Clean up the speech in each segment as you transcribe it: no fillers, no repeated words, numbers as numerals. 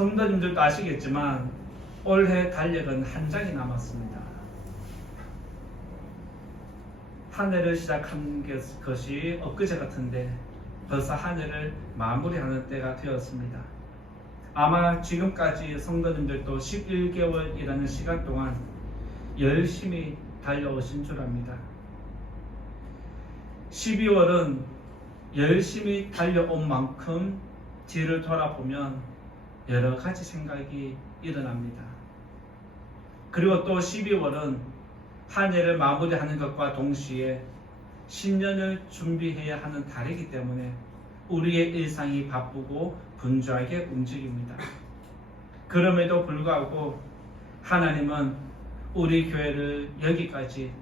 성도님들도 아시겠지만 올해 달력은 한 장이 남았습니다. 한 해를 시작한 것이 엊그제 같은데 벌써 한 해를 마무리하는 때가 되었습니다. 아마 지금까지 성도님들도 11개월이라는 시간 동안 열심히 달려오신 줄 압니다. 12월은 열심히 달려온 만큼 뒤를 돌아보면 여러 가지 생각이 일어납니다. 그리고 또 12월은 한 해를 마무리하는 것과 동시에 신년을 준비해야 하는 달이기 때문에 우리의 일상이 바쁘고 분주하게 움직입니다. 그럼에도 불구하고 하나님은 우리 교회를 여기까지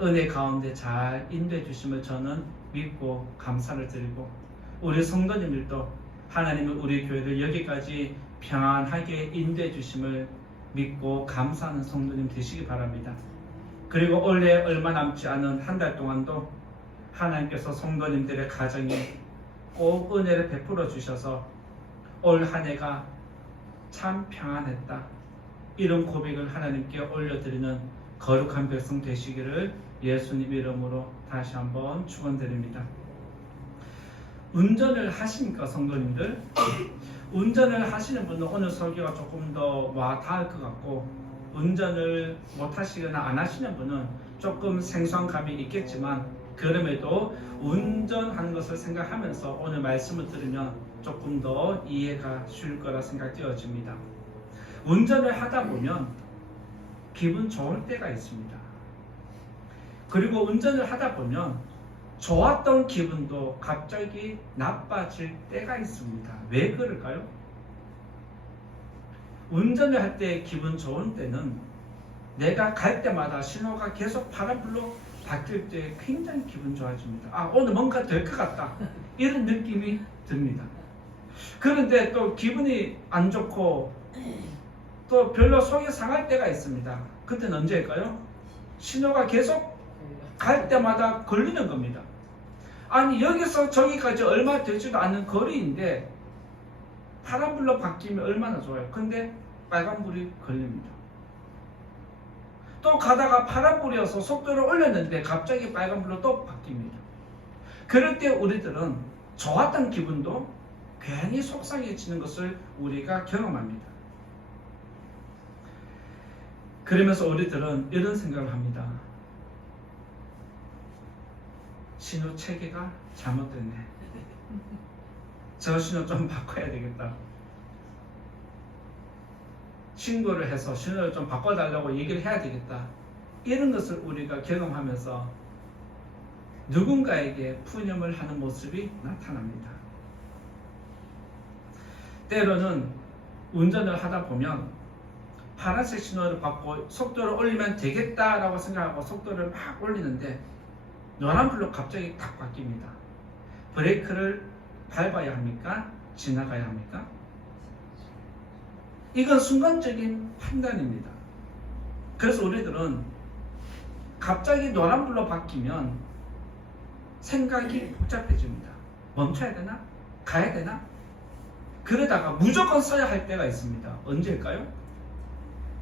은혜 가운데 잘 인도해 주심을 저는 믿고 감사를 드리고, 우리 성도님들도 하나님은 우리 교회를 여기까지 평안하게 인도해 주심을 믿고 감사하는 성도님 되시기 바랍니다. 그리고 올해 얼마 남지 않은 한 달 동안도 하나님께서 성도님들의 가정에 꼭 은혜를 베풀어 주셔서 올 한 해가 참 평안했다, 이런 고백을 하나님께 올려드리는 거룩한 백성 되시기를 예수님 이름으로 다시 한번 축원드립니다. 운전을 하십니까, 성도님들? 운전을 하시는 분은 오늘 설교가 조금 더 와 닿을 것 같고, 운전을 못 하시거나 안 하시는 분은 조금 생소한 감이 있겠지만, 그럼에도 운전하는 것을 생각하면서 오늘 말씀을 들으면 조금 더 이해가 쉬울 거라 생각되어집니다. 운전을 하다 보면 기분 좋을 때가 있습니다. 그리고 운전을 하다 보면 좋았던 기분도 갑자기 나빠질 때가 있습니다. 왜 그럴까요? 운전을 할 때 기분 좋은 때는 내가 갈 때마다 신호가 계속 파란불로 바뀔 때 굉장히 기분 좋아집니다. 아, 오늘 뭔가 될 것 같다, 이런 느낌이 듭니다. 그런데 또 기분이 안 좋고 또 별로 속이 상할 때가 있습니다. 그때는 언제일까요? 신호가 계속 갈 때마다 걸리는 겁니다. 아니, 여기서 저기까지 얼마 되지도 않는 거리인데 파란불로 바뀌면 얼마나 좋아요. 근데 빨간불이 걸립니다. 또 가다가 파란불이어서 속도를 올렸는데 갑자기 빨간불로 또 바뀝니다. 그럴 때 우리들은 좋았던 기분도 괜히 속상해지는 것을 우리가 경험합니다. 그러면서 우리들은 이런 생각을 합니다. 신호 체계가 잘못됐네. 저 신호 좀 바꿔야 되겠다. 신고를 해서 신호를 좀 바꿔달라고 얘기를 해야 되겠다. 이런 것을 우리가 경험하면서 누군가에게 푸념을 하는 모습이 나타납니다. 때로는 운전을 하다 보면 파란색 신호를 받고 속도를 올리면 되겠다라고 생각하고 속도를 막 올리는데 노란불로 갑자기 탁 바뀝니다. 브레이크를 밟아야 합니까? 지나가야 합니까? 이건 순간적인 판단입니다. 그래서 우리들은 갑자기 노란불로 바뀌면 생각이 복잡해집니다. 멈춰야 되나? 가야 되나? 그러다가 무조건 써야 할 때가 있습니다. 언제일까요?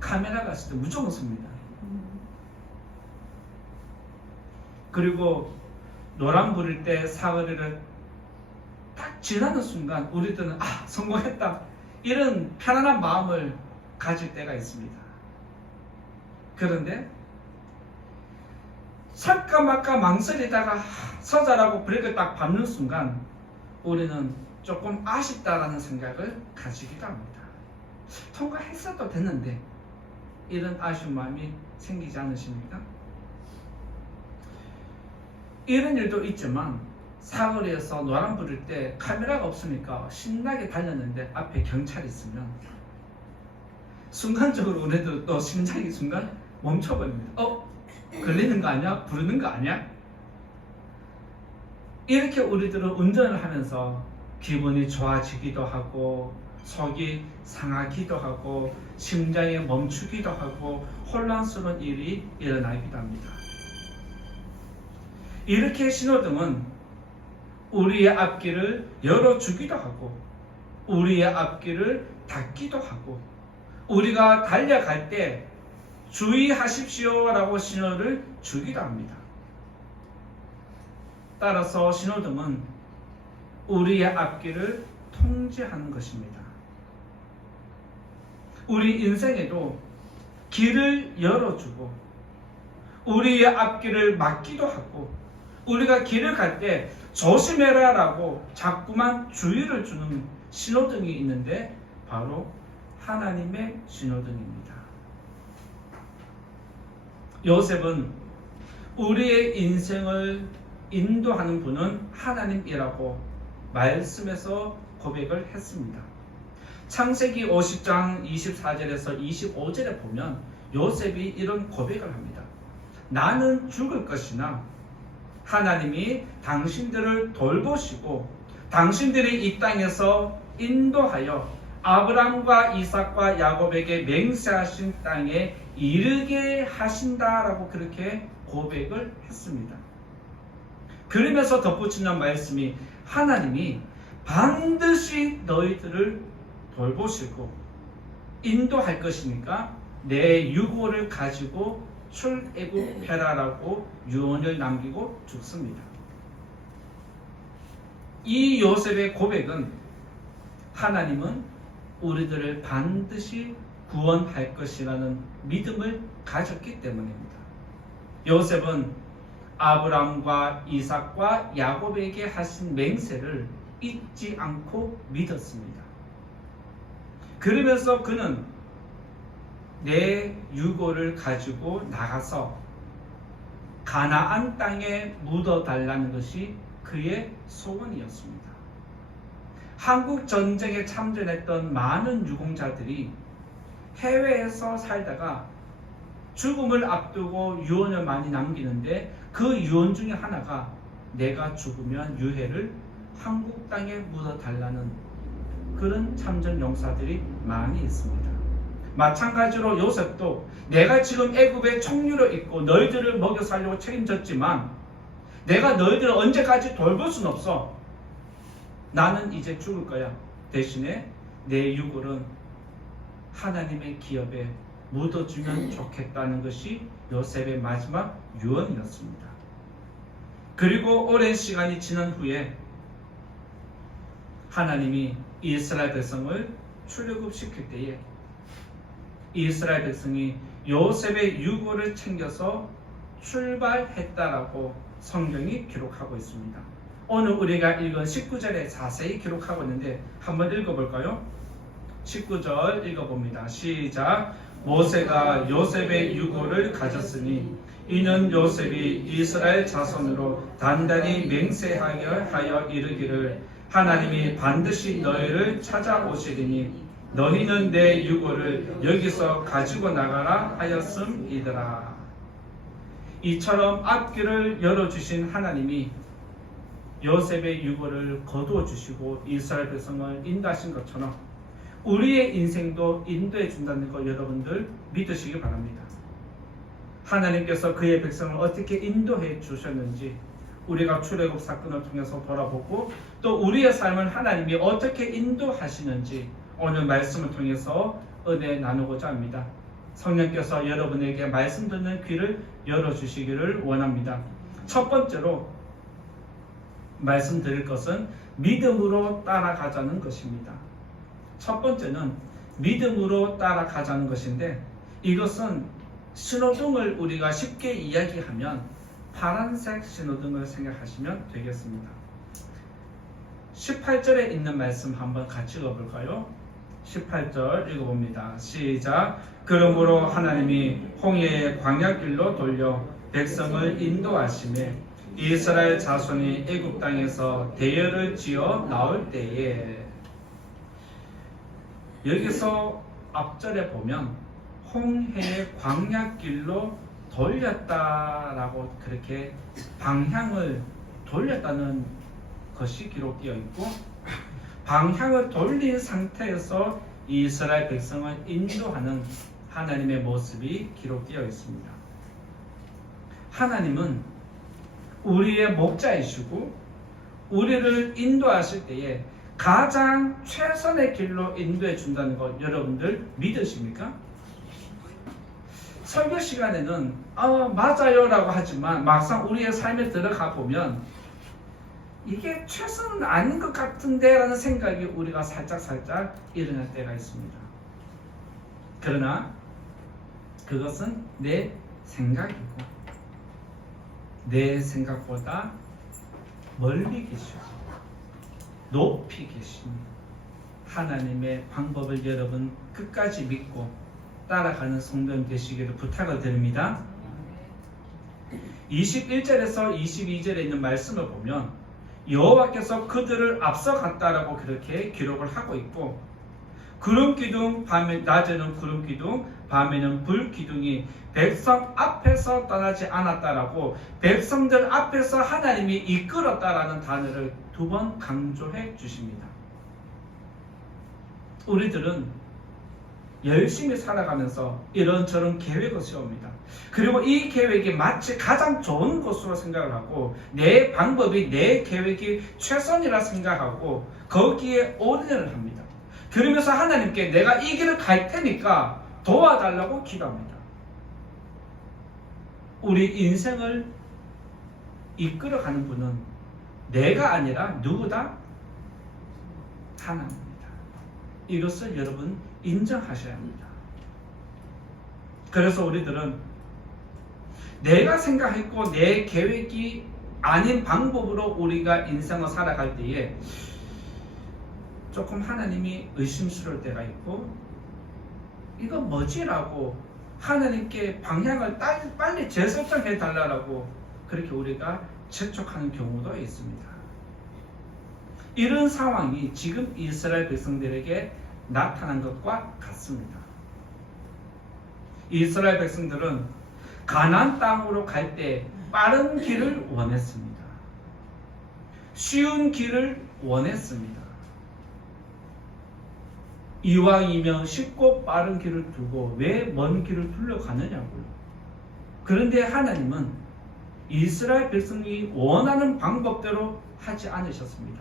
카메라가 있을 때 무조건 씁니다. 그리고 노란불일 때 사거리를 딱 지나는 순간 우리들은 성공했다, 이런 편안한 마음을 가질 때가 있습니다. 그런데 살까 말까 망설이다가 서자라고 브레이크를 딱 밟는 순간 우리는 조금 아쉽다라는 생각을 가지기도 합니다. 통과했어도 됐는데, 이런 아쉬운 마음이 생기지 않으십니까? 이런 일도 있지만 사거리에서 노란불일 때 카메라가 없으니까 신나게 달렸는데 앞에 경찰이 있으면 순간적으로 우리도 또 심장이 순간 멈춰버립니다. 걸리는 거 아니야? 부르는 거 아니야? 이렇게 우리들은 운전을 하면서 기분이 좋아지기도 하고 속이 상하기도 하고 심장이 멈추기도 하고 혼란스러운 일이 일어나기도 합니다. 이렇게 신호등은 우리의 앞길을 열어주기도 하고 우리의 앞길을 닿기도 하고 우리가 달려갈 때 주의하십시오라고 신호를 주기도 합니다. 따라서 신호등은 우리의 앞길을 통제하는 것입니다. 우리 인생에도 길을 열어주고 우리의 앞길을 막기도 하고 우리가 길을 갈 때 조심해라 라고 자꾸만 주의를 주는 신호등이 있는데 바로 하나님의 신호등입니다. 요셉은 우리의 인생을 인도하는 분은 하나님이라고 말씀에서 고백을 했습니다. 창세기 50장 24절에서 25절에 보면 요셉이 이런 고백을 합니다. 나는 죽을 것이나 하나님이 당신들을 돌보시고 당신들이 이 땅에서 인도하여 아브람과 이삭과 야곱에게 맹세하신 땅에 이르게 하신다라고 그렇게 고백을 했습니다. 그러면서 덧붙이는 말씀이 하나님이 반드시 너희들을 돌보시고 인도할 것이니까 내 유고를 가지고 출애굽해라라고 유언을 남기고 죽습니다. 이 요셉의 고백은 하나님은 우리들을 반드시 구원할 것이라는 믿음을 가졌기 때문입니다. 요셉은 아브람과 이삭과 야곱에게 하신 맹세를 잊지 않고 믿었습니다. 그러면서 그는 내 유고를 가지고 나가서 가나안 땅에 묻어달라는 것이 그의 소원이었습니다. 한국 전쟁에 참전했던 많은 유공자들이 해외에서 살다가 죽음을 앞두고 유언을 많이 남기는데 그 유언 중에 하나가 내가 죽으면 유해를 한국 땅에 묻어달라는 그런 참전 용사들이 많이 있습니다. 마찬가지로 요셉도 내가 지금 애굽에 총리로 있고 너희들을 먹여 살려고 책임졌지만 내가 너희들을 언제까지 돌볼 순 없어. 나는 이제 죽을 거야. 대신에 내 유골은 하나님의 기업에 묻어주면 좋겠다는 것이 요셉의 마지막 유언이었습니다. 그리고 오랜 시간이 지난 후에 하나님이 이스라엘 백성을 출애굽시킬 때에 이스라엘 백성이 요셉의 유고를 챙겨서 출발했다라고 성경이 기록하고 있습니다. 오늘 우리가 읽은 19절에 자세히 기록하고 있는데 한번 읽어볼까요? 19절 읽어봅니다. 시작. 모세가 요셉의 유고를 가졌으니 이는 요셉이 이스라엘 자손으로 단단히 맹세하여 이르기를 하나님이 반드시 너희를 찾아오시리니 너희는 내 유고를 여기서 가지고 나가라 하였음이더라. 이처럼 앞길을 열어주신 하나님이 요셉의 유고를 거두어 주시고 이스라엘 백성을 인도하신 것처럼 우리의 인생도 인도해 준다는 거 여러분들 믿으시기 바랍니다. 하나님께서 그의 백성을 어떻게 인도해 주셨는지 우리가 출애굽 사건을 통해서 돌아보고 또 우리의 삶을 하나님이 어떻게 인도하시는지 오늘 말씀을 통해서 은혜 나누고자 합니다. 성령께서 여러분에게 말씀 듣는 귀를 열어주시기를 원합니다. 첫 번째로 말씀드릴 것은 믿음으로 따라가자는 것입니다. 첫 번째는 믿음으로 따라가자는 것인데 이것은 신호등을 우리가 쉽게 이야기하면 파란색 신호등을 생각하시면 되겠습니다. 18절에 있는 말씀 한번 같이 읽어볼까요? 18절 읽어봅니다. 시작. 그러므로 하나님이 홍해의 광야길로 돌려 백성을 인도하시매 이스라엘 자손이 애굽 땅에서 대열을 지어 나올 때에 여기서 앞절에 보면 홍해의 광야길로 돌렸다라고 그렇게 방향을 돌렸다는 것이 기록되어 있고 방향을 돌린 상태에서 이스라엘 백성을 인도하는 하나님의 모습이 기록되어 있습니다. 하나님은 우리의 목자이시고 우리를 인도하실 때에 가장 최선의 길로 인도해 준다는 것 여러분들 믿으십니까? 설교 시간에는 맞아요 라고 하지만 막상 우리의 삶에 들어가 보면 이게 최선은 아닌 것 같은데 라는 생각이 우리가 살짝 일어날 때가 있습니다. 그러나 그것은 내 생각이고 내 생각보다 멀리 계시고 높이 계신 하나님의 방법을 여러분 끝까지 믿고 따라가는 성도님 되시기를 부탁을 드립니다. 21절에서 22절에 있는 말씀을 보면 여호와께서 그들을 앞서갔다라고 그렇게 기록을 하고 있고, 구름기둥 낮에는 구름기둥 밤에는 불기둥이 백성 앞에서 떠나지 않았다라고, 백성들 앞에서 하나님이 이끌었다라는 단어를 2번 강조해 주십니다. 우리들은 열심히 살아가면서 이런저런 계획을 세웁니다. 그리고 이 계획이 마치 가장 좋은 것으로 생각을 하고 내 방법이 내 계획이 최선이라 생각하고 거기에 올인을 합니다. 그러면서 하나님께 내가 이 길을 갈 테니까 도와달라고 기도합니다. 우리 인생을 이끌어가는 분은 내가 아니라 누구다? 하나님입니다. 이것을 여러분 인정하셔야 합니다. 그래서 우리들은 내가 생각했고 내 계획이 아닌 방법으로 우리가 인생을 살아갈 때에 조금 하나님이 의심스러울 때가 있고, 이거 뭐지라고 하나님께 방향을 빨리 재설정해 달라고 그렇게 우리가 재촉하는 경우도 있습니다. 이런 상황이 지금 이스라엘 백성들에게 나타난 것과 같습니다. 이스라엘 백성들은 가나안 땅으로 갈 때 빠른 길을 원했습니다. 쉬운 길을 원했습니다. 이왕이면 쉽고 빠른 길을 두고 왜 먼 길을 둘러가느냐고요. 그런데 하나님은 이스라엘 백성이 원하는 방법대로 하지 않으셨습니다.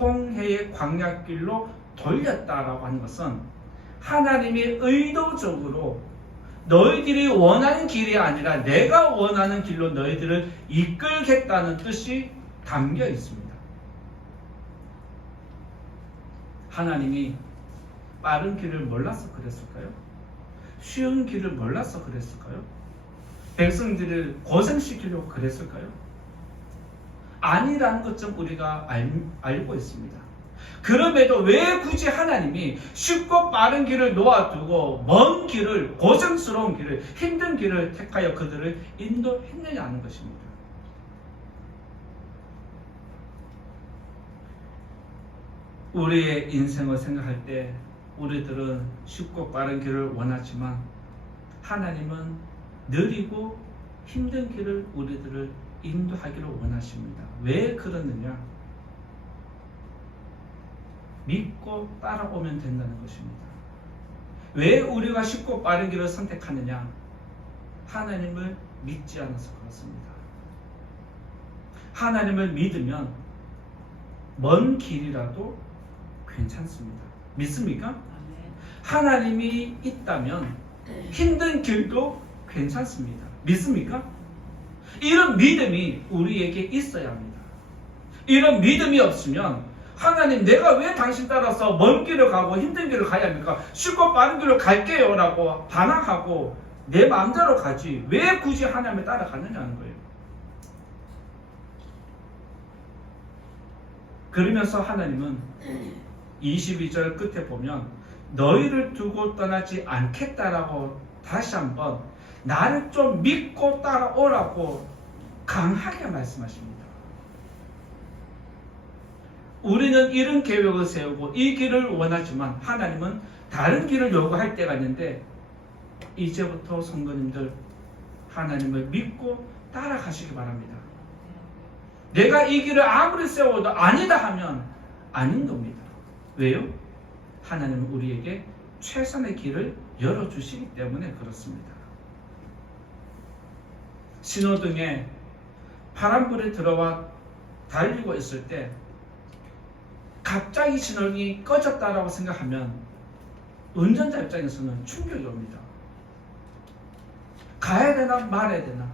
홍해의 광야길로 돌렸다라고 하는 것은 하나님이 의도적으로 너희들이 원하는 길이 아니라 내가 원하는 길로 너희들을 이끌겠다는 뜻이 담겨 있습니다. 하나님이 빠른 길을 몰라서 그랬을까요? 쉬운 길을 몰라서 그랬을까요? 백성들을 고생시키려고 그랬을까요? 아니라는 것 좀 우리가 알고 있습니다. 그럼에도 왜 굳이 하나님이 쉽고 빠른 길을 놓아두고 먼 길을, 고생스러운 길을, 힘든 길을 택하여 그들을 인도했느냐 하는 것입니다. 우리의 인생을 생각할 때 우리들은 쉽고 빠른 길을 원하지만 하나님은 느리고 힘든 길을 우리들을 인도하기를 원하십니다. 왜 그러느냐? 믿고 따라오면 된다는 것입니다. 왜 우리가 쉽고 빠른 길을 선택하느냐? 하나님을 믿지 않아서 그렇습니다. 하나님을 믿으면 먼 길이라도 괜찮습니다. 믿습니까? 하나님이 있다면 힘든 길도 괜찮습니다. 믿습니까? 이런 믿음이 우리에게 있어야 합니다. 이런 믿음이 없으면 하나님, 내가 왜 당신 따라서 먼 길을 가고 힘든 길을 가야 합니까? 쉽고 빠른 길로 갈게요 라고 반항하고 내 마음대로 가지 왜 굳이 하나님을 따라가느냐는 거예요. 그러면서 하나님은 22절 끝에 보면 너희를 두고 떠나지 않겠다라고 다시 한번 나를 좀 믿고 따라오라고 강하게 말씀하십니다. 우리는 이런 계획을 세우고 이 길을 원하지만 하나님은 다른 길을 요구할 때가 있는데, 이제부터 성도님들 하나님을 믿고 따라가시기 바랍니다. 내가 이 길을 아무리 세워도 아니다 하면 아닌 겁니다. 왜요? 하나님은 우리에게 최선의 길을 열어주시기 때문에 그렇습니다. 신호등에 파란불이 들어와 달리고 있을 때 갑자기 신호등이 꺼졌다라고 생각하면 운전자 입장에서는 충격이 옵니다. 가야 되나 말아야 되나,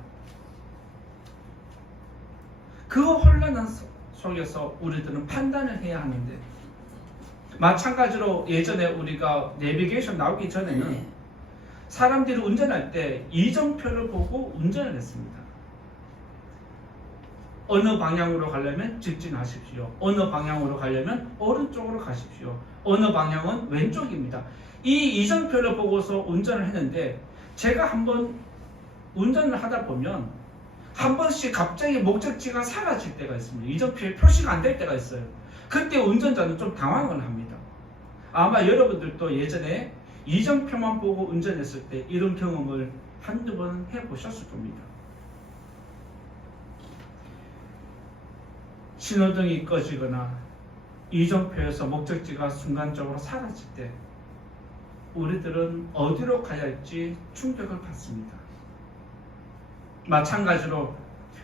그 혼란한 속에서 우리들은 판단을 해야 하는데, 마찬가지로 예전에 우리가 내비게이션 나오기 전에는 사람들이 운전할 때 이정표를 보고 운전을 했습니다. 어느 방향으로 가려면 직진하십시오. 어느 방향으로 가려면 오른쪽으로 가십시오. 어느 방향은 왼쪽입니다. 이 이정표를 보고서 운전을 했는데, 제가 한번 운전을 하다 보면 한 번씩 갑자기 목적지가 사라질 때가 있습니다. 이정표에 표시가 안 될 때가 있어요. 그때 운전자는 좀 당황을 합니다. 아마 여러분들도 예전에 이정표만 보고 운전했을 때 이런 경험을 한두 번 해보셨을 겁니다. 신호등이 꺼지거나 이정표에서 목적지가 순간적으로 사라질 때 우리들은 어디로 가야 할지 충격을 받습니다. 마찬가지로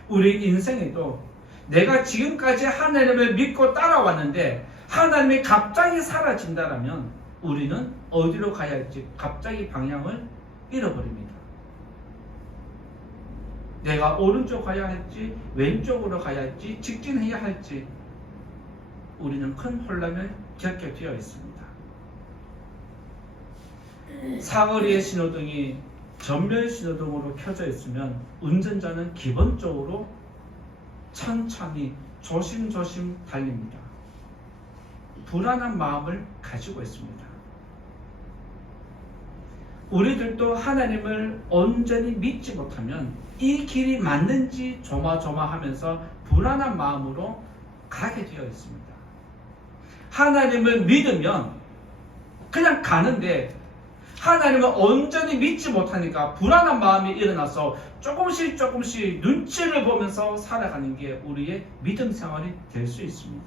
우리 인생에도 내가 지금까지 하나님을 믿고 따라왔는데 하나님이 갑자기 사라진다면 우리는 어디로 가야 할지 갑자기 방향을 잃어버립니다. 내가 오른쪽 가야 할지 왼쪽으로 가야 할지 직진해야 할지 우리는 큰 혼란을 겪게 되어 있습니다. 사거리의 신호등이 전면 신호등으로 켜져 있으면 운전자는 기본적으로 천천히 조심조심 달립니다. 불안한 마음을 가지고 있습니다. 우리들도 하나님을 온전히 믿지 못하면 이 길이 맞는지 조마조마하면서 불안한 마음으로 가게 되어 있습니다. 하나님을 믿으면 그냥 가는데 하나님을 온전히 믿지 못하니까 불안한 마음이 일어나서 조금씩 눈치를 보면서 살아가는 게 우리의 믿음 생활이 될 수 있습니다.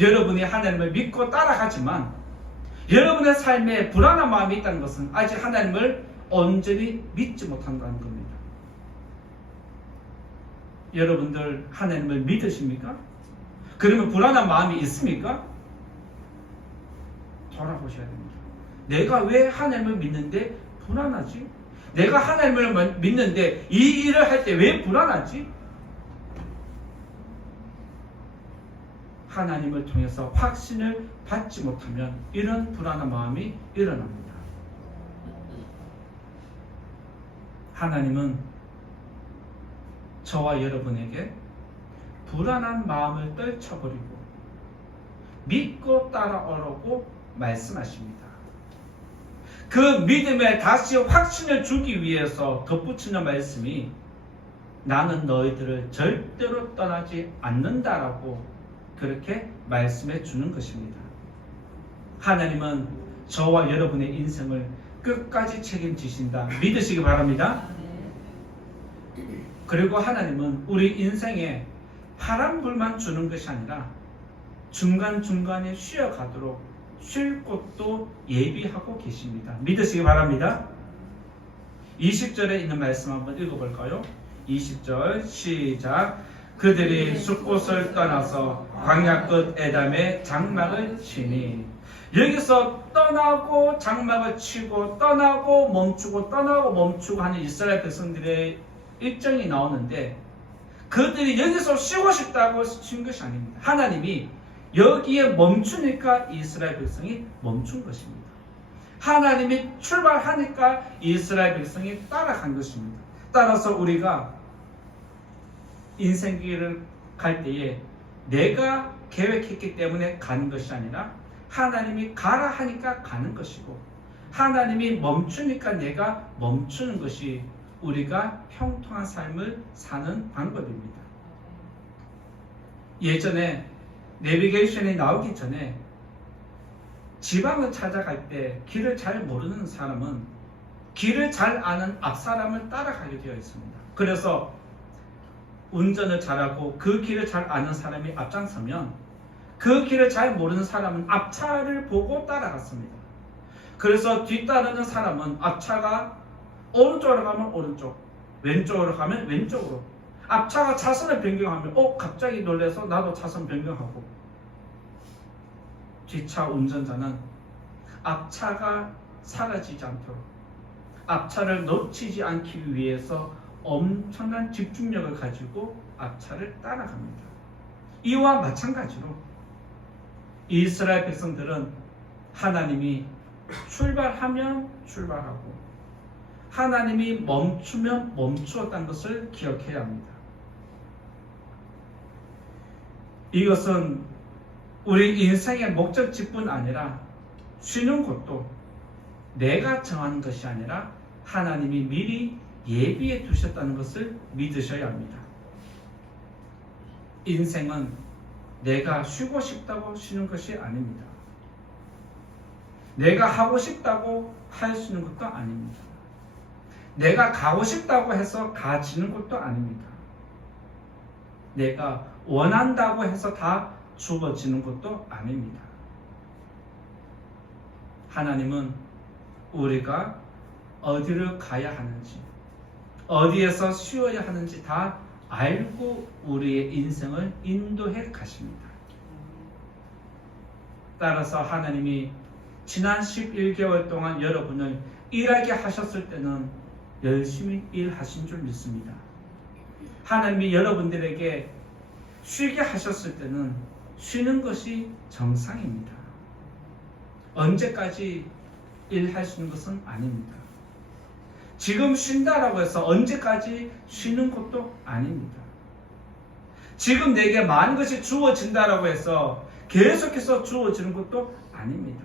여러분이 하나님을 믿고 따라가지만 여러분의 삶에 불안한 마음이 있다는 것은 아직 하나님을 온전히 믿지 못한다는 겁니다. 여러분들 하나님을 믿으십니까? 그러면 불안한 마음이 있습니까? 돌아보셔야 됩니다. 내가 왜 하나님을 믿는데 불안하지? 내가 하나님을 믿는데 이 일을 할 때 왜 불안하지? 하나님을 통해서 확신을 받지 못하면 이런 불안한 마음이 일어납니다. 하나님은 저와 여러분에게 불안한 마음을 떨쳐버리고 믿고 따라오라고 말씀하십니다. 그 믿음에 다시 확신을 주기 위해서 덧붙이는 말씀이 나는 너희들을 절대로 떠나지 않는다라고 그렇게 말씀해 주는 것입니다. 하나님은 저와 여러분의 인생을 끝까지 책임지신다 믿으시기 바랍니다. 그리고 하나님은 우리 인생에 파란불만 주는 것이 아니라 중간중간에 쉬어가도록 쉴 곳도 예비하고 계십니다. 믿으시기 바랍니다. 20절에 있는 말씀 한번 읽어볼까요? 20절 시작. 그들이 숲곳을 떠나서 광야 끝 에담에 장막을 치니, 여기서 떠나고 장막을 치고 떠나고 멈추고 떠나고 멈추고 하는 이스라엘 백성들의 일정이 나오는데 그들이 여기서 쉬고 싶다고 쉰 것이 아닙니다. 하나님이 여기에 멈추니까 이스라엘 백성이 멈춘 것입니다. 하나님이 출발하니까 이스라엘 백성이 따라간 것입니다. 따라서 우리가 인생길을 갈 때에 내가 계획했기 때문에 가는 것이 아니라 하나님이 가라 하니까 가는 것이고 하나님이 멈추니까 내가 멈추는 것이 우리가 형통한 삶을 사는 방법입니다. 예전에 내비게이션이 나오기 전에 지방을 찾아갈 때 길을 잘 모르는 사람은 길을 잘 아는 앞사람을 따라가게 되어 있습니다. 그래서 운전을 잘하고 그 길을 잘 아는 사람이 앞장서면 그 길을 잘 모르는 사람은 앞차를 보고 따라갔습니다. 그래서 뒤따르는 사람은 앞차가 오른쪽으로 가면 오른쪽, 왼쪽으로 가면 왼쪽으로, 앞차가 차선을 변경하면 갑자기 놀라서 나도 차선 변경하고, 뒷차 운전자는 앞차가 사라지지 않도록 앞차를 놓치지 않기 위해서 엄청난 집중력을 가지고 앞차를 따라갑니다. 이와 마찬가지로 이스라엘 백성들은 하나님이 출발하면 출발하고 하나님이 멈추면 멈추었다는 것을 기억해야 합니다. 이것은 우리 인생의 목적지뿐 아니라 쉬는 것도 내가 정하는 것이 아니라 하나님이 미리 예비해 두셨다는 것을 믿으셔야 합니다. 인생은 내가 쉬고 싶다고 쉬는 것이 아닙니다. 내가 하고 싶다고 할 수 있는 것도 아닙니다. 내가 가고 싶다고 해서 가지는 것도 아닙니다. 내가 원한다고 해서 다 주어지는 것도 아닙니다. 하나님은 우리가 어디를 가야 하는지, 어디에서 쉬어야 하는지 다 알고 우리의 인생을 인도해 가십니다. 따라서 하나님이 지난 11개월 동안 여러분을 일하게 하셨을 때는 열심히 일하신 줄 믿습니다. 하나님이 여러분들에게 쉬게 하셨을 때는 쉬는 것이 정상입니다. 언제까지 일할 수 있는 것은 아닙니다. 지금 쉰다라고 해서 언제까지 쉬는 것도 아닙니다. 지금 내게 많은 것이 주어진다라고 해서 계속해서 주어지는 것도 아닙니다.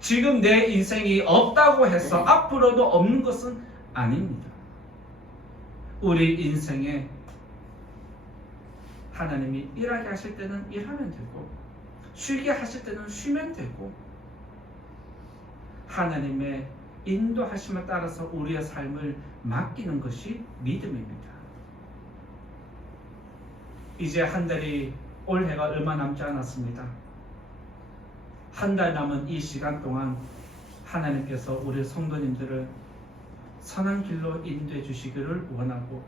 지금 내 인생이 없다고 해서 앞으로도 없는 것은 아닙니다. 우리 인생에 하나님이 일하게 하실 때는 일하면 되고 쉬게 하실 때는 쉬면 되고 하나님의 인도하심에 따라서 우리의 삶을 맡기는 것이 믿음입니다. 이제 한 달이 올해가 얼마 남지 않았습니다. 한 달 남은 이 시간 동안 하나님께서 우리 성도님들을 선한 길로 인도해 주시기를 원하고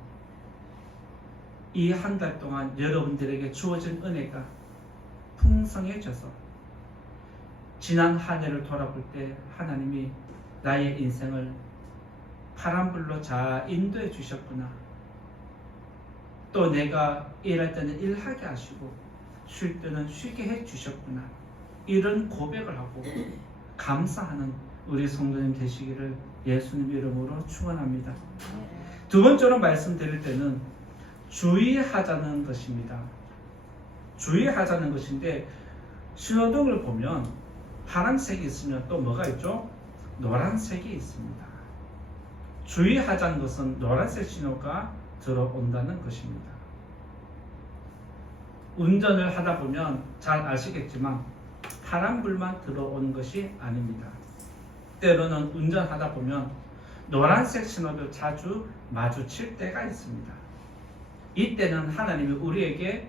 이 한 달 동안 여러분들에게 주어진 은혜가 풍성해져서 지난 한 해를 돌아볼 때 하나님이 나의 인생을 파란불로 잘 인도해 주셨구나. 또 내가 일할 때는 일하게 하시고 쉴 때는 쉬게 해 주셨구나. 이런 고백을 하고 감사하는 우리 성도님 되시기를 예수님 이름으로 축원합니다. 두 번째로 말씀드릴 때는 주의하자는 것입니다. 주의하자는 것인데 신호등을 보면 파란색이 있으면 또 뭐가 있죠? 노란색이 있습니다. 주의하자는 것은 노란색 신호가 들어온다는 것입니다. 운전을 하다 보면 잘 아시겠지만 파란불만 들어오는 것이 아닙니다. 때로는 운전하다 보면 노란색 신호도 자주 마주칠 때가 있습니다. 이때는 하나님이 우리에게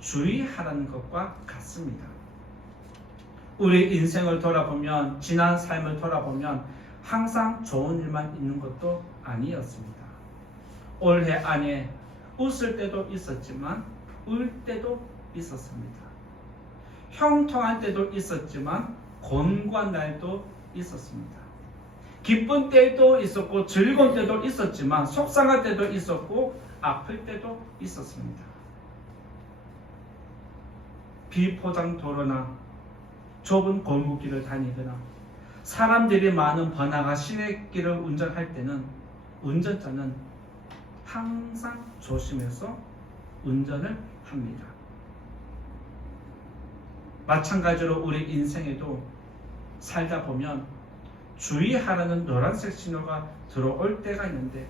주의하라는 것과 같습니다. 우리 인생을 돌아보면 지난 삶을 돌아보면 항상 좋은 일만 있는 것도 아니었습니다. 올해 안에 웃을 때도 있었지만 울 때도 있었습니다. 형통한 때도 있었지만 곤고한 날도 있었습니다. 기쁜 때도 있었고 즐거운 때도 있었지만 속상할 때도 있었고 아플 때도 있었습니다. 비포장 도로나 좁은 골목길을 다니거나 사람들이 많은 번화가 시내길을 운전할 때는 운전자는 항상 조심해서 운전을 합니다. 마찬가지로 우리 인생에도 살다 보면 주의하라는 노란색 신호가 들어올 때가 있는데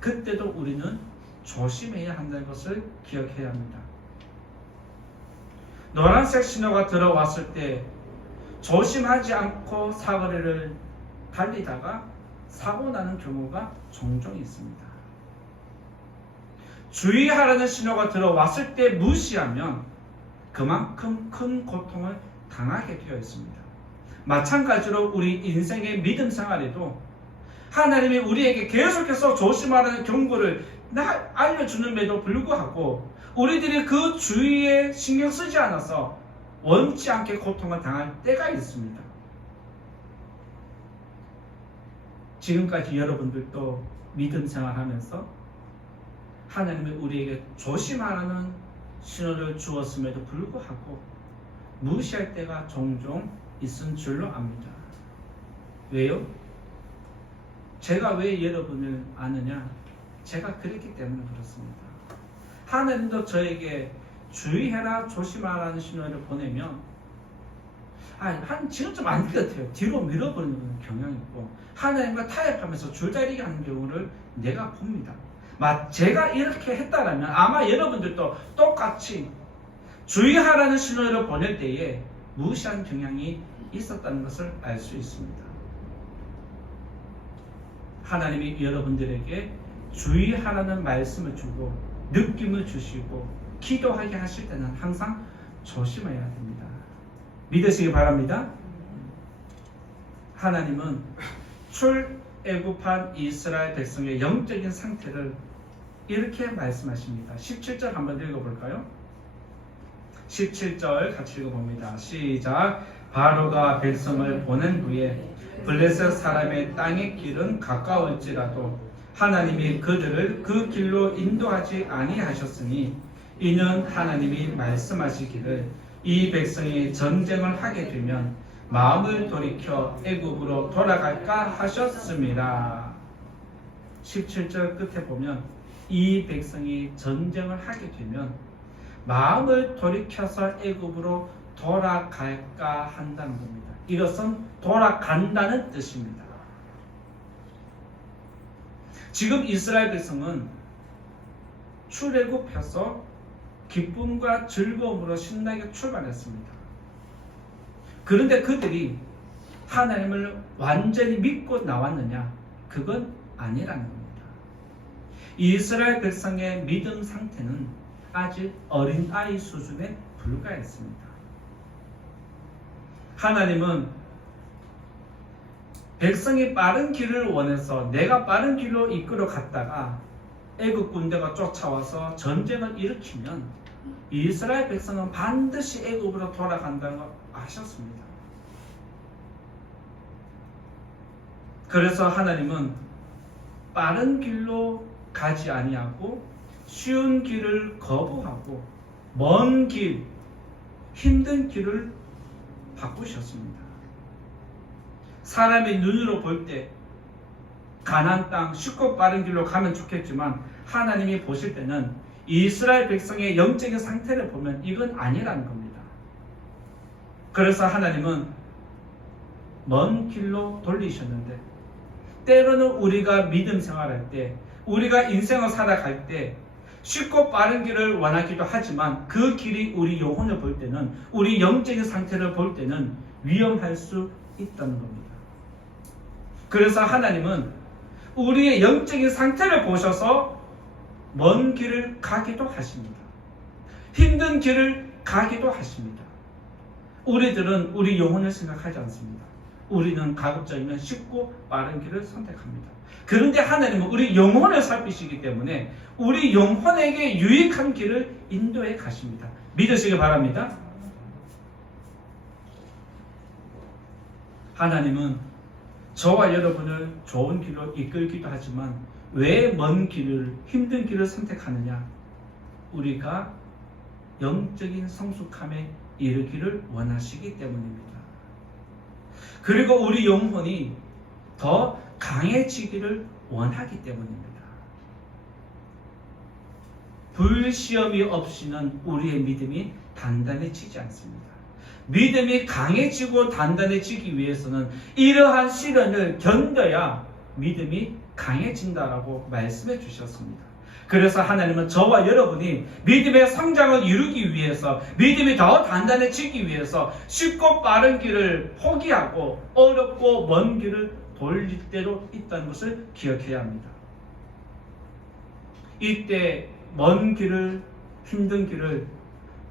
그때도 우리는 조심해야 한다는 것을 기억해야 합니다. 노란색 신호가 들어왔을 때 조심하지 않고 사거리를 달리다가 사고 나는 경우가 종종 있습니다. 주의하라는 신호가 들어왔을 때 무시하면 그만큼 큰 고통을 당하게 되어 있습니다. 마찬가지로 우리 인생의 믿음 생활에도 하나님이 우리에게 계속해서 조심하라는 경고를 알려주는데도 불구하고 우리들이 그 주의에 신경 쓰지 않아서 원치 않게 고통을 당할 때가 있습니다. 지금까지 여러분들도 믿음 생활하면서 하나님이 우리에게 조심하라는 신호를 주었음에도 불구하고 무시할 때가 종종 있은 줄로 압니다. 왜요? 제가 왜 여러분을 아느냐? 제가 그랬기 때문에 그렇습니다. 하나님도 저에게 주의해라, 조심하라는 신호를 보내면 한 지금쯤 아닌 것 같아요. 뒤로 밀어버리는 경향이 있고 하나님과 타협하면서 줄다리기 하는 경우를 내가 봅니다. 제가 이렇게 했다라면 아마 여러분들도 똑같이 주의하라는 신호를 보낼 때에 무시한 경향이 있었다는 것을 알 수 있습니다. 하나님이 여러분들에게 주의하라는 말씀을 주고 느낌을 주시고 기도하게 하실 때는 항상 조심해야 됩니다. 믿으시기 바랍니다. 하나님은 출애굽한 이스라엘 백성의 영적인 상태를 이렇게 말씀하십니다. 17절 한번 읽어볼까요? 17절 같이 읽어봅니다. 시작. 바로가 백성을 보낸 후에 블레셋 사람의 땅의 길은 가까울지라도 하나님이 그들을 그 길로 인도하지 아니하셨으니 이는 하나님이 말씀하시기를 이 백성이 전쟁을 하게 되면 마음을 돌이켜 애굽으로 돌아갈까 하셨습니다. 17절 끝에 보면 이 백성이 전쟁을 하게 되면 마음을 돌이켜서 애굽으로 돌아갈까 한다는 겁니다. 이것은 돌아간다는 뜻입니다. 지금 이스라엘 백성은 출애굽해서 기쁨과 즐거움으로 신나게 출발했습니다. 그런데 그들이 하나님을 완전히 믿고 나왔느냐? 그건 아니라는 겁니다. 이스라엘 백성의 믿음 상태는 아직 어린아이 수준에 불과했습니다. 하나님은 백성이 빠른 길을 원해서 내가 빠른 길로 이끌어 갔다가 애국 군대가 쫓아와서 전쟁을 일으키면 이스라엘 백성은 반드시 애국으로 돌아간다는 걸 아셨습니다. 그래서 하나님은 빠른 길로 가지 아니하고 쉬운 길을 거부하고 먼 길, 힘든 길을 바꾸셨습니다. 사람의 눈으로 볼 때 가나안 땅 쉽고 빠른 길로 가면 좋겠지만 하나님이 보실 때는 이스라엘 백성의 영적인 상태를 보면 이건 아니라는 겁니다. 그래서 하나님은 먼 길로 돌리셨는데 때로는 우리가 믿음 생활할 때 우리가 인생을 살아갈 때 쉽고 빠른 길을 원하기도 하지만 그 길이 우리 영혼을 볼 때는 우리 영적인 상태를 볼 때는 위험할 수 있다는 겁니다. 그래서 하나님은 우리의 영적인 상태를 보셔서 먼 길을 가기도 하십니다. 힘든 길을 가기도 하십니다. 우리들은 우리 영혼을 생각하지 않습니다. 우리는 가급적이면 쉽고 빠른 길을 선택합니다. 그런데 하나님은 우리 영혼을 살피시기 때문에 우리 영혼에게 유익한 길을 인도해 가십니다. 믿으시기 바랍니다. 하나님은 저와 여러분을 좋은 길로 이끌기도 하지만 왜 먼 길을, 힘든 길을 선택하느냐? 우리가 영적인 성숙함에 이르기를 원하시기 때문입니다. 그리고 우리 영혼이 더 강해지기를 원하기 때문입니다. 불시험이 없이는 우리의 믿음이 단단해지지 않습니다. 믿음이 강해지고 단단해지기 위해서는 이러한 시련을 견뎌야 믿음이 강해진다라고 말씀해 주셨습니다. 그래서 하나님은 저와 여러분이 믿음의 성장을 이루기 위해서 믿음이 더 단단해지기 위해서 쉽고 빠른 길을 포기하고 어렵고 먼 길을 돌릴 때도 있다는 것을 기억해야 합니다. 이때 먼 길을, 힘든 길을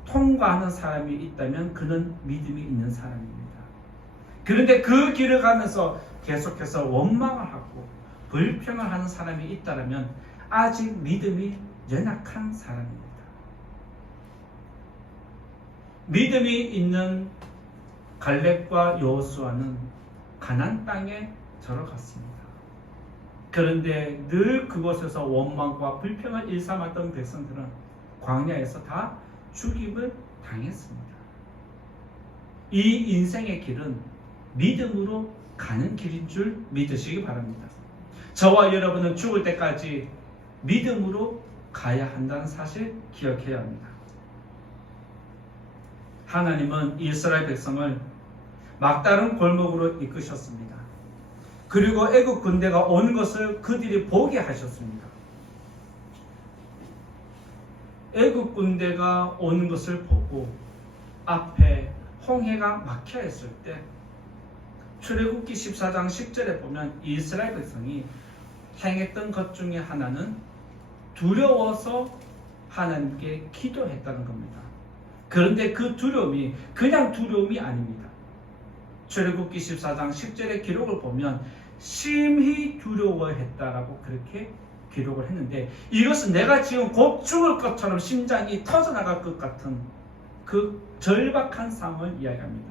통과하는 사람이 있다면 그는 믿음이 있는 사람입니다. 그런데 그 길을 가면서 계속해서 원망을 하고 불평을 하는 사람이 있다면 아직 믿음이 연약한 사람입니다. 믿음이 있는 갈렙과 여호수아는 가나안 땅에 들어갔습니다. 그런데 늘 그곳에서 원망과 불평을 일삼았던 백성들은 광야에서 다 죽임을 당했습니다. 이 인생의 길은 믿음으로 가는 길인 줄 믿으시기 바랍니다. 저와 여러분은 죽을 때까지 믿음으로 가야 한다는 사실 기억해야 합니다. 하나님은 이스라엘 백성을 막다른 골목으로 이끄셨습니다. 그리고 애국 군대가 오는 것을 그들이 보게 하셨습니다. 애국 군대가 오는 것을 보고 앞에 홍해가 막혀 있을 때 출애굽기 14장 10절에 보면 이스라엘 백성이 행했던 것 중에 하나는 두려워서 하나님께 기도했다는 겁니다. 그런데 그 두려움이 그냥 두려움이 아닙니다. 출애굽기 14장 10절의 기록을 보면 심히 두려워했다라고 그렇게 기록을 했는데, 이것은 내가 지금 곧 죽을 것처럼 심장이 터져나갈 것 같은 그 절박한 상황을 이야기합니다.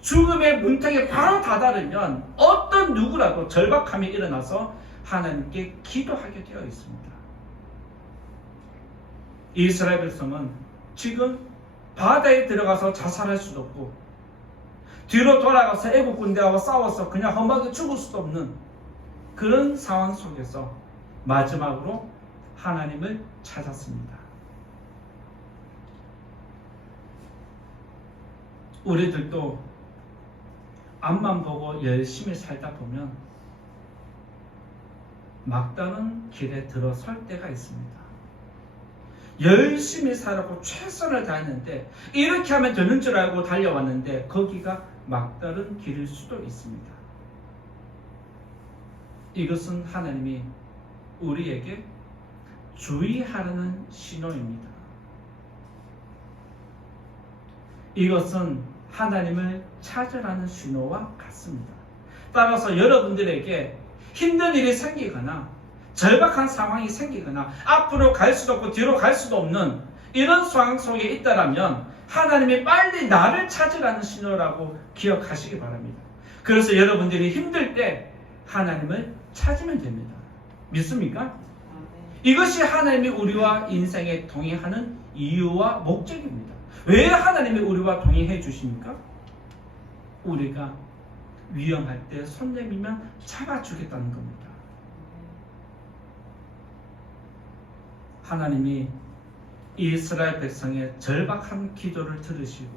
죽음의 문턱에 바로 다다르면 어떤 누구라도 절박함이 일어나서 하나님께 기도하게 되어 있습니다. 이스라엘 백성은 지금 바다에 들어가서 자살할 수도 없고 뒤로 돌아가서 애국 군대하고 싸워서 그냥 험하게 죽을 수도 없는 그런 상황 속에서 마지막으로 하나님을 찾았습니다. 우리들도 앞만 보고 열심히 살다 보면 막다른 길에 들어설 때가 있습니다. 열심히 살았고 최선을 다했는데 이렇게 하면 되는 줄 알고 달려왔는데 거기가 막다른 길일 수도 있습니다. 이것은 하나님이 우리에게 주의하라는 신호입니다. 이것은 하나님을 찾으라는 신호와 같습니다. 따라서 여러분들에게 힘든 일이 생기거나 절박한 상황이 생기거나 앞으로 갈 수도 없고 뒤로 갈 수도 없는 이런 상황 속에 있다라면 하나님이 빨리 나를 찾으라는 신호라고 기억하시기 바랍니다. 그래서 여러분들이 힘들 때 하나님을 찾으면 됩니다. 믿습니까? 이것이 하나님이 우리와 인생에 동행하는 이유와 목적입니다. 왜 하나님이 우리와 동행해 주십니까? 우리가 위험할 때 손 내밀면 잡아주겠다는 겁니다. 하나님이 이스라엘 백성의 절박한 기도를 들으시고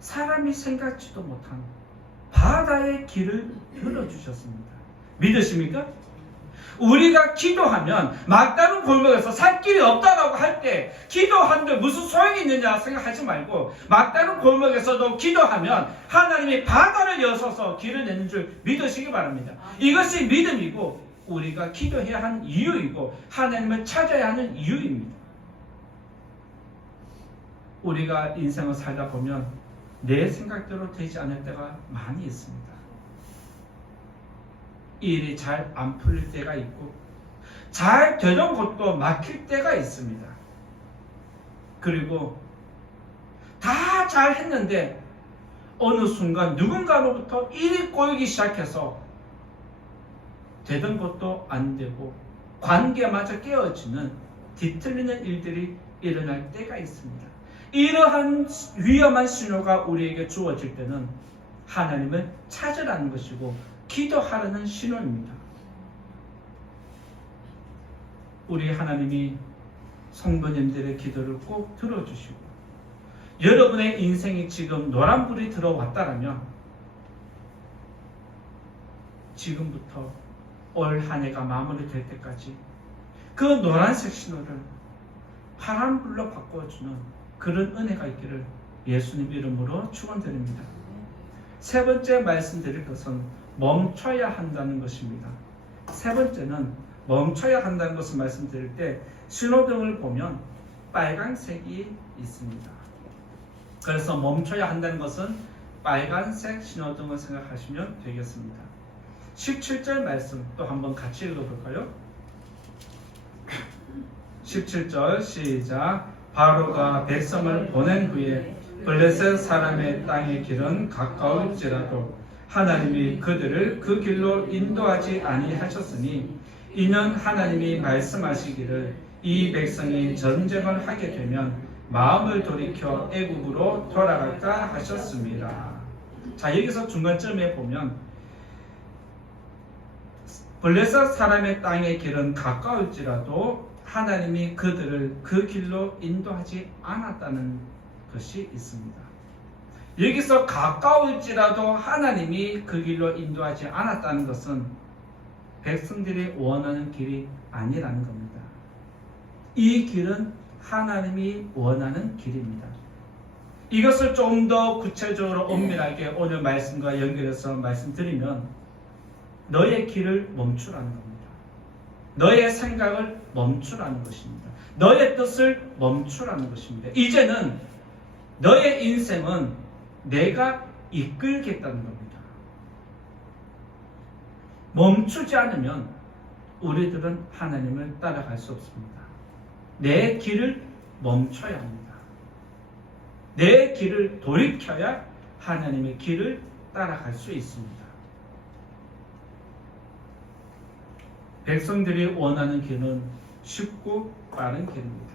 사람이 생각지도 못한 바다의 길을 열어주셨습니다. 믿으십니까? 우리가 기도하면 막다른 골목에서 살 길이 없다라고 할 때 기도하는데 무슨 소용이 있느냐 생각하지 말고 막다른 골목에서도 기도하면 하나님이 바다를 여셔서 길을 내는 줄 믿으시기 바랍니다. 이것이 믿음이고 우리가 기도해야 하는 이유이고 하나님을 찾아야 하는 이유입니다. 우리가 인생을 살다 보면 내 생각대로 되지 않을 때가 많이 있습니다. 일이 잘 안 풀릴 때가 있고 잘 되던 것도 막힐 때가 있습니다. 그리고 다 잘 했는데 어느 순간 누군가로부터 일이 꼬이기 시작해서 되던 것도 안 되고 관계마저 깨어지는 뒤틀리는 일들이 일어날 때가 있습니다. 이러한 위험한 신호가 우리에게 주어질 때는 하나님을 찾으라는 것이고 기도하라는 신호입니다. 우리 하나님이 성도님들의 기도를 꼭 들어주시고 여러분의 인생이 지금 노란불이 들어왔다라면 지금부터 올 한 해가 마무리될 때까지 그 노란색 신호를 파란불로 바꿔주는 그런 은혜가 있기를 예수님 이름으로 축원드립니다. 세 번째 말씀드릴 것은 멈춰야 한다는 것입니다. 세 번째는 멈춰야 한다는 것을 말씀드릴 때 신호등을 보면 빨간색이 있습니다. 그래서 멈춰야 한다는 것은 빨간색 신호등을 생각하시면 되겠습니다. 17절 말씀 또 한번 같이 읽어볼까요? 17절 시작. 바로가 백성을 보낸 후에 블레셋 사람의 땅의 길은 가까울지라도 하나님이 그들을 그 길로 인도하지 아니하셨으니 이는 하나님이 말씀하시기를 이 백성이 전쟁을 하게 되면 마음을 돌이켜 애국으로 돌아갈까 하셨습니다. 자, 여기서 중간쯤에 보면 블레셋 사람의 땅의 길은 가까울지라도 하나님이 그들을 그 길로 인도하지 않았다는 것이 있습니다. 여기서 가까울지라도 하나님이 그 길로 인도하지 않았다는 것은 백성들이 원하는 길이 아니라는 겁니다. 이 길은 하나님이 원하는 길입니다. 이것을 좀 더 구체적으로 엄밀하게 오늘 말씀과 연결해서 말씀드리면 너의 길을 멈추라는 겁니다. 너의 생각을 멈추라는 것입니다. 너의 뜻을 멈추라는 것입니다. 이제는 너의 인생은 내가 이끌겠다는 겁니다. 멈추지 않으면 우리들은 하나님을 따라갈 수 없습니다. 내 길을 멈춰야 합니다. 내 길을 돌이켜야 하나님의 길을 따라갈 수 있습니다. 백성들이 원하는 길은 쉽고 빠른 길입니다.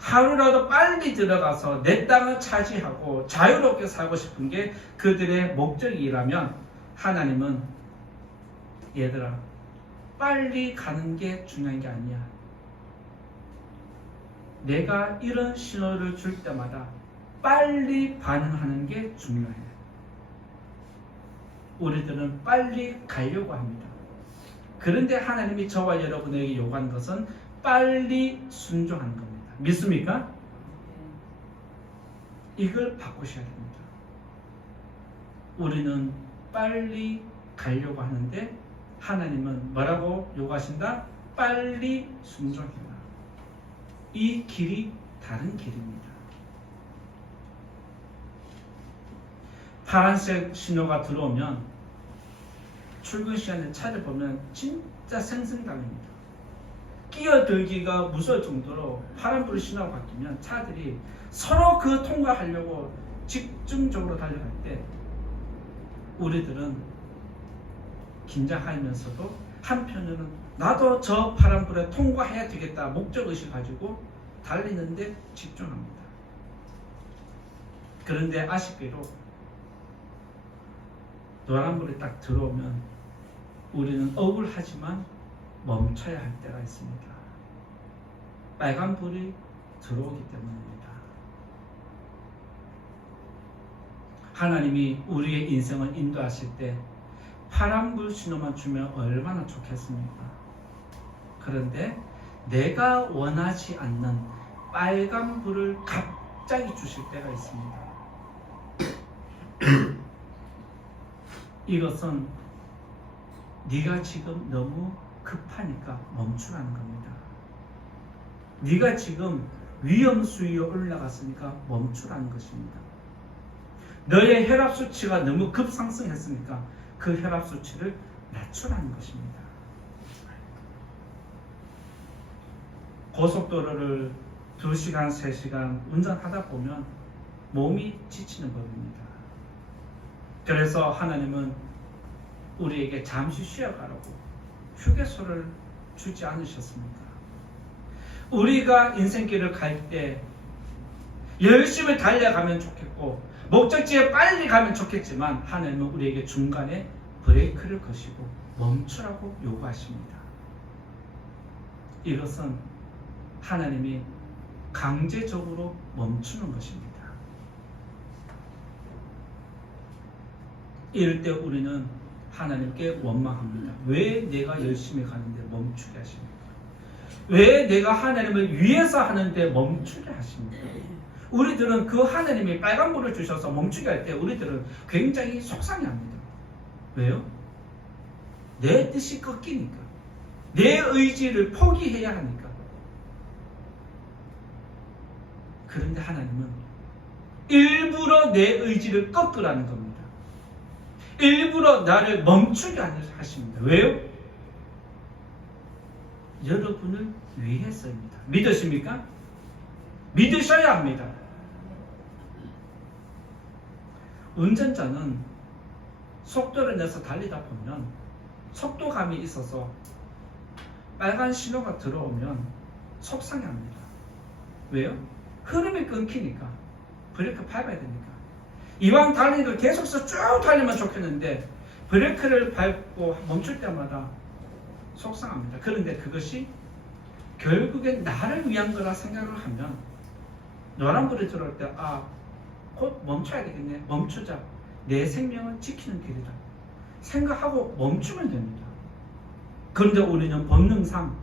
하루라도 빨리 들어가서 내 땅을 차지하고 자유롭게 살고 싶은 게 그들의 목적이라면 하나님은 얘들아 빨리 가는 게 중요한 게 아니야. 내가 이런 신호를 줄 때마다 빨리 반응하는 게 중요해. 우리들은 빨리 가려고 합니다. 그런데 하나님이 저와 여러분에게 요구하는 것은 빨리 순종하는 겁니다. 믿습니까? 이걸 바꾸셔야 됩니다. 우리는 빨리 가려고 하는데 하나님은 뭐라고 요구하신다? 빨리 순종해라. 이 길이 다른 길입니다. 파란색 신호가 들어오면 출근 시간에 차를 보면 진짜 생생당합니다. 끼어들기가 무서울 정도로 파란불 신호가 바뀌면 차들이 서로 그 통과하려고 집중적으로 달려갈 때 우리들은 긴장하면서도 한편으로는 나도 저 파란불에 통과해야 되겠다 목적의식 가지고 달리는데 집중합니다. 그런데 아쉽게도 노란불이 딱 들어오면 우리는 억울하지만 멈춰야 할 때가 있습니다. 빨간불이 들어오기 때문입니다. 하나님이 우리의 인생을 인도하실 때 파란불 신호만 주면 얼마나 좋겠습니까? 그런데 내가 원하지 않는 빨간불을 갑자기 주실 때가 있습니다. 이것은 네가 지금 너무 급하니까 멈추라는 겁니다. 네가 지금 위험 수위에 올라갔으니까 멈추라는 것입니다. 너의 혈압 수치가 너무 급상승했으니까 그 혈압 수치를 낮추라는 것입니다. 고속도로를 2시간, 3시간 운전하다 보면 몸이 지치는 법입니다. 그래서 하나님은 우리에게 잠시 쉬어가라고 휴게소를 주지 않으셨습니까? 우리가 인생길을 갈 때 열심히 달려가면 좋겠고 목적지에 빨리 가면 좋겠지만 하나님은 우리에게 중간에 브레이크를 거시고 멈추라고 요구하십니다. 이것은 하나님이 강제적으로 멈추는 것입니다. 이럴 때 우리는 하나님께 원망합니다. 왜 내가 열심히 가는데 멈추게 하십니까? 왜 내가 하나님을 위해서 하는데 멈추게 하십니까? 우리들은 그 하나님이 빨간불을 주셔서 멈추게 할 때 우리들은 굉장히 속상해합니다. 왜요? 내 뜻이 꺾이니까. 내 의지를 포기해야 하니까. 그런데 하나님은 일부러 내 의지를 꺾으라는 겁니다. 일부러 나를 멈추게 하십니다. 왜요? 여러분을 위해서입니다. 믿으십니까? 믿으셔야 합니다. 운전자는 속도를 내서 달리다 보면 속도감이 있어서 빨간 신호가 들어오면 속상해합니다. 왜요? 흐름이 끊기니까. 브레이크 밟아야 되니까. 이왕 달리는 걸 계속해서 쭉 달리면 좋겠는데 브레이크를 밟고 멈출 때마다 속상합니다. 그런데 그것이 결국엔 나를 위한 거라 생각을 하면 노란불이 들어올 때 곧 멈춰야 되겠네. 멈추자. 내 생명을 지키는 길이다. 생각하고 멈추면 됩니다. 그런데 우리는 본능상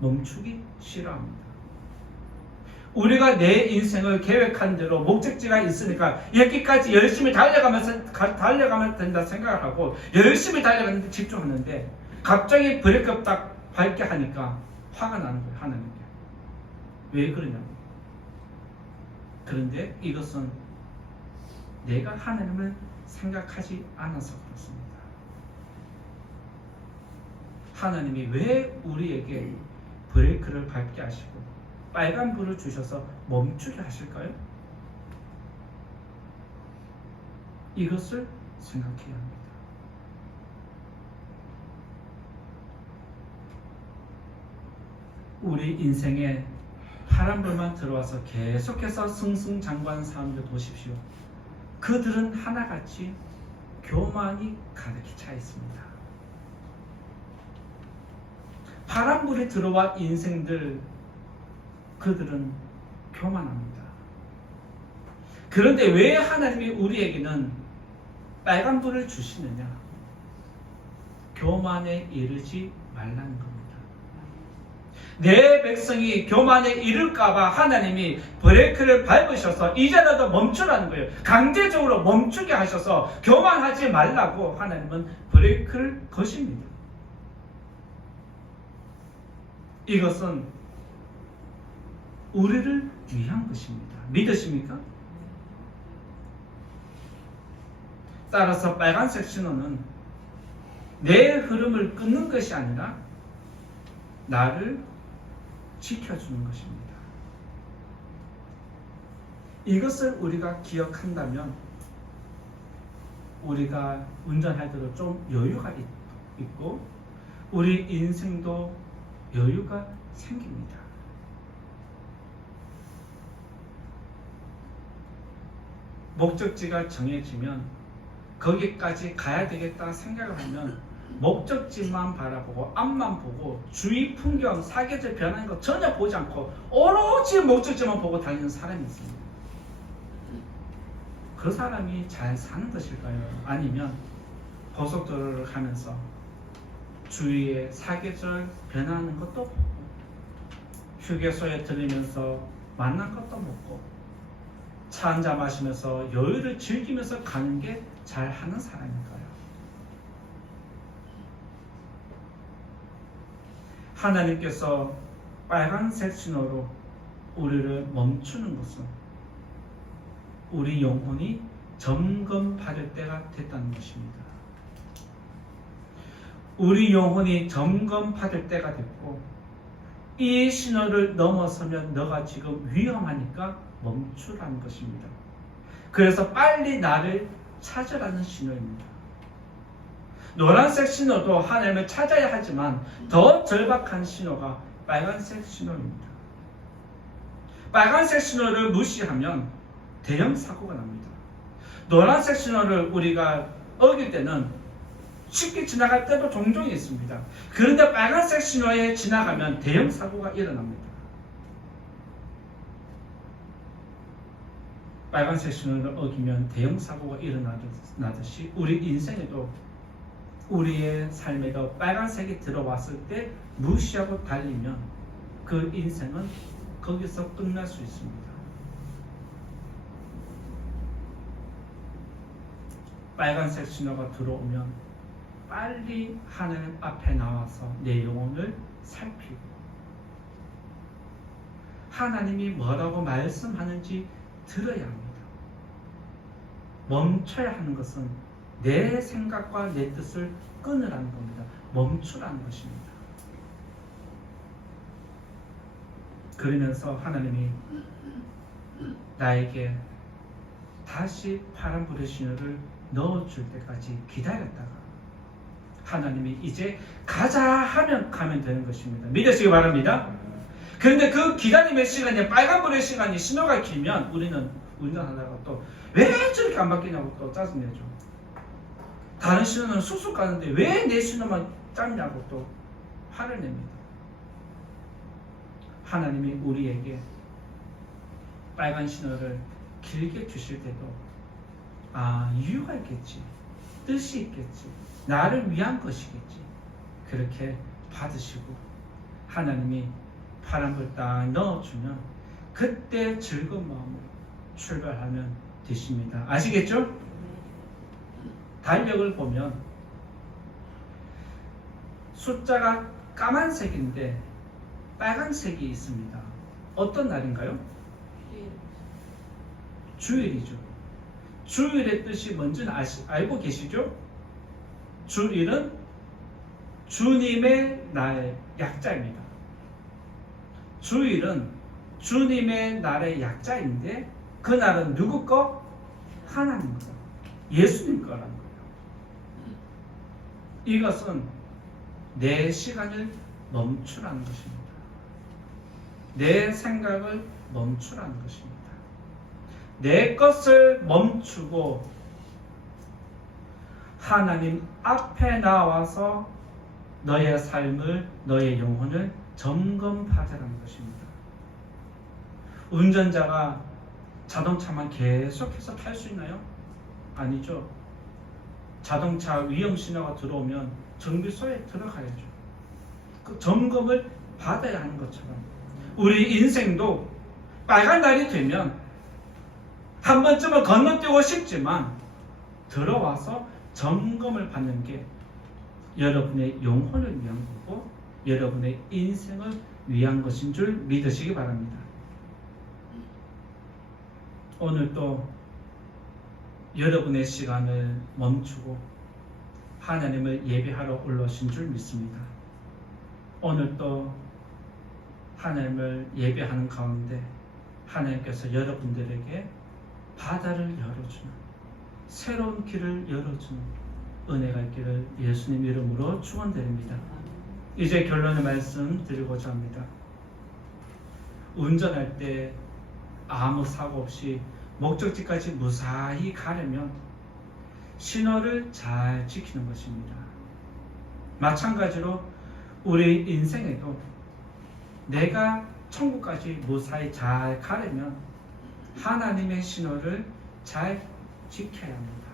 멈추기 싫어합니다. 우리가 내 인생을 계획한 대로 목적지가 있으니까 여기까지 열심히 달려가면 된다 생각을 하고 열심히 달려가는데 집중하는데 갑자기 브레이크 딱 밟게 하니까 화가 나는 거예요. 하나님께. 왜 그러냐고. 그런데 이것은 내가 하나님을 생각하지 않아서 그렇습니다. 하나님이 왜 우리에게 브레이크를 밟게 하시고 빨간불을 주셔서 멈추게 하실까요? 이것을 생각해야 합니다. 우리 인생에 파란불만 들어와서 계속해서 승승장구하는 사람들 보십시오. 그들은 하나같이 교만이 가득히 차 있습니다. 파란불이 들어와 인생들 그들은 교만합니다. 그런데 왜 하나님이 우리에게는 빨간불을 주시느냐? 교만에 이르지 말라는 겁니다. 내 백성이 교만에 이를까봐 하나님이 브레이크를 밟으셔서 이제라도 멈추라는 거예요. 강제적으로 멈추게 하셔서 교만하지 말라고 하나님은 브레이크를 거십니다. 이것은 우리를 위한 것입니다. 믿으십니까? 따라서 빨간색 신호는 내 흐름을 끊는 것이 아니라 나를 지켜주는 것입니다. 이것을 우리가 기억한다면 우리가 운전할 때도 좀 여유가 있고 우리 인생도 여유가 생깁니다. 목적지가 정해지면 거기까지 가야 되겠다 생각을 하면 목적지만 바라보고 앞만 보고 주위 풍경, 사계절 변하는 거 전혀 보지 않고 오로지 목적지만 보고 달리는 사람이 있습니다. 그 사람이 잘 사는 것일까요? 아니면 고속도로를 가면서 주위에 사계절 변하는 것도 보고 휴게소에 들리면서 만난 것도 먹고 차 한잔 마시면서 여유를 즐기면서 가는 게 잘 하는 사람일까요? 하나님께서 빨간색 신호로 우리를 멈추는 것은 우리 영혼이 점검받을 때가 됐다는 것입니다. 우리 영혼이 점검받을 때가 됐고 이 신호를 넘어서면 너가 지금 위험하니까 멈추라는 것입니다. 그래서 빨리 나를 찾으라는 신호입니다. 노란색 신호도 하나님을 찾아야 하지만 더 절박한 신호가 빨간색 신호입니다. 빨간색 신호를 무시하면 대형 사고가 납니다. 노란색 신호를 우리가 어길 때는 쉽게 지나갈 때도 종종 있습니다. 그런데 빨간색 신호에 지나가면 대형 사고가 일어납니다. 빨간색 신호를 어기면 대형 사고가 일어나듯이 우리 인생에도 우리의 삶에도 빨간색이 들어왔을 때 무시하고 달리면 그 인생은 거기서 끝날 수 있습니다. 빨간색 신호가 들어오면 빨리 하나님 앞에 나와서 내 영혼을 살피고 하나님이 뭐라고 말씀하는지 들어야 합니다. 멈춰야 하는 것은 내 생각과 내 뜻을 끊으라는 겁니다. 멈추라는 것입니다. 그러면서 하나님이 나에게 다시 파란불의 신호를 넣어줄 때까지 기다렸다가 하나님이 이제 가자 하면 가면 되는 것입니다. 믿으시기 바랍니다. 그런데 그 기다림의 시간이 빨간불의 시간이 신호가 길면 우리는 운전하다가 또 왜 저렇게 안 바뀌냐고 또 짜증내죠. 다른 신호는 쑥쑥 가는데 왜 내 신호만 짧냐고 또 화를 냅니다. 하나님이 우리에게 빨간 신호를 길게 주실 때도 이유가 있겠지, 뜻이 있겠지, 나를 위한 것이겠지, 그렇게 받으시고 하나님이 파란불 딱 넣어주면 그때 즐거운 마음으로 출발하면 되십니다. 아시겠죠? 달력을 보면 숫자가 까만색인데 빨간색이 있습니다. 어떤 날인가요? 주일이죠. 주일의 뜻이 뭔지는 알고 계시죠? 주일은 주님의 날 약자입니다. 주일은 주님의 날의 약자인데 그 날은 누구 거? 하나님 거, 예수님 거라는 거예요. 이것은 내 시간을 멈추라는 것입니다. 내 생각을 멈추라는 것입니다. 내 것을 멈추고 하나님 앞에 나와서 너의 삶을, 너의 영혼을 점검하자는 것입니다. 운전자가 자동차만 계속해서 탈 수 있나요? 아니죠. 자동차 위험 신호가 들어오면 정비소에 들어가야죠. 그 점검을 받아야 하는 것처럼 우리 인생도 빨간 날이 되면 한 번쯤은 건너뛰고 싶지만 들어와서 점검을 받는 게 여러분의 영혼을 위한 거고 여러분의 인생을 위한 것인 줄 믿으시기 바랍니다. 오늘도 여러분의 시간을 멈추고 하나님을 예배하러 올라오신 줄 믿습니다. 오늘도 하나님을 예배하는 가운데 하나님께서 여러분들에게 바다를 열어주는 새로운 길을 열어주는 은혜가 있기를 예수님 이름으로 축원드립니다. 이제 결론의 말씀 드리고자 합니다. 운전할 때 아무 사고 없이 목적지까지 무사히 가려면 신호를 잘 지키는 것입니다. 마찬가지로 우리 인생에도 내가 천국까지 무사히 잘 가려면 하나님의 신호를 잘 지켜야 합니다.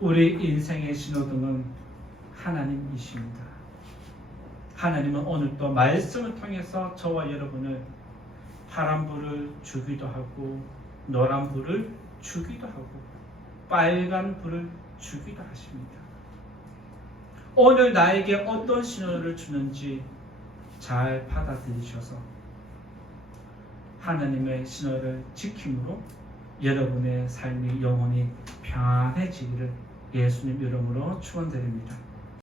우리 인생의 신호등은 하나님이십니다. 하나님은 오늘 또 말씀을 통해서 저와 여러분을 파란불을 주기도 하고 노란불을 주기도 하고 빨간불을 주기도 하십니다. 오늘 나에게 어떤 신호를 주는지 잘 받아들이셔서 하나님의 신호를 지킴으로 여러분의 삶이 영원히 평안해지기를 예수님 이름으로 축원드립니다.